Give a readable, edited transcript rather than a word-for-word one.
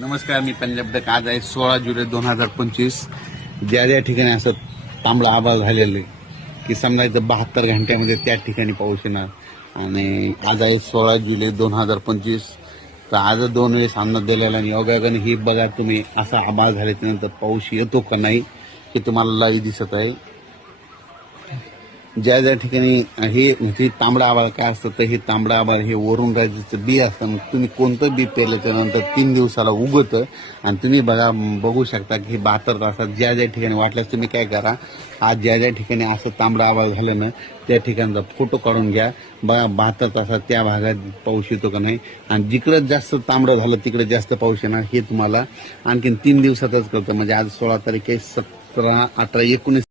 नमस्कार, मी पंजाब डक. आज आहे 16 जुलै 2025. ज्या ज्या ठिकाणी असं तांबडा आभाळ झालेलं आहे की समजायचं 72 घंट्यामध्ये त्या ठिकाणी पाऊस येणार. आणि आज आहे 16 जुलै 2025. तर आज 2 वेळेस अंदाज दिलेला आणि योगायोगाने ही बघा तुम्ही, असा आभाळ झाल्याच्या नंतर पाऊस येतो का नाही हे तुम्हाला लाईव्ह दिसत आहे. ज्या ज्या ठिकाणी हे तांबडा आभाळ काय असतं, तर हे तांबडा आभाळ हे वरून राजाचं बी असतं. मग तुम्ही कोणतं बी पेरल्याच्या नंतर 3 दिवसाला उगवतं. आणि तुम्ही बघू शकता की हे 72 तासात ज्या ज्या ठिकाणी वाटल्यास तुम्ही काय करा, आज ज्या ज्या ठिकाणी असं तांबडा आभाळ झालं ना त्या ठिकाणचा फोटो काढून घ्या. बघा 72 तासात त्या भागात पाऊस येतो का नाही. आणि जिकडं जास्त तांबडं झालं तिकडे जास्त पाऊस येणार हे तुम्हाला आणखीन 3 दिवसातच कळतं. म्हणजे आज 16 तारीख आहे, 17, 18, 19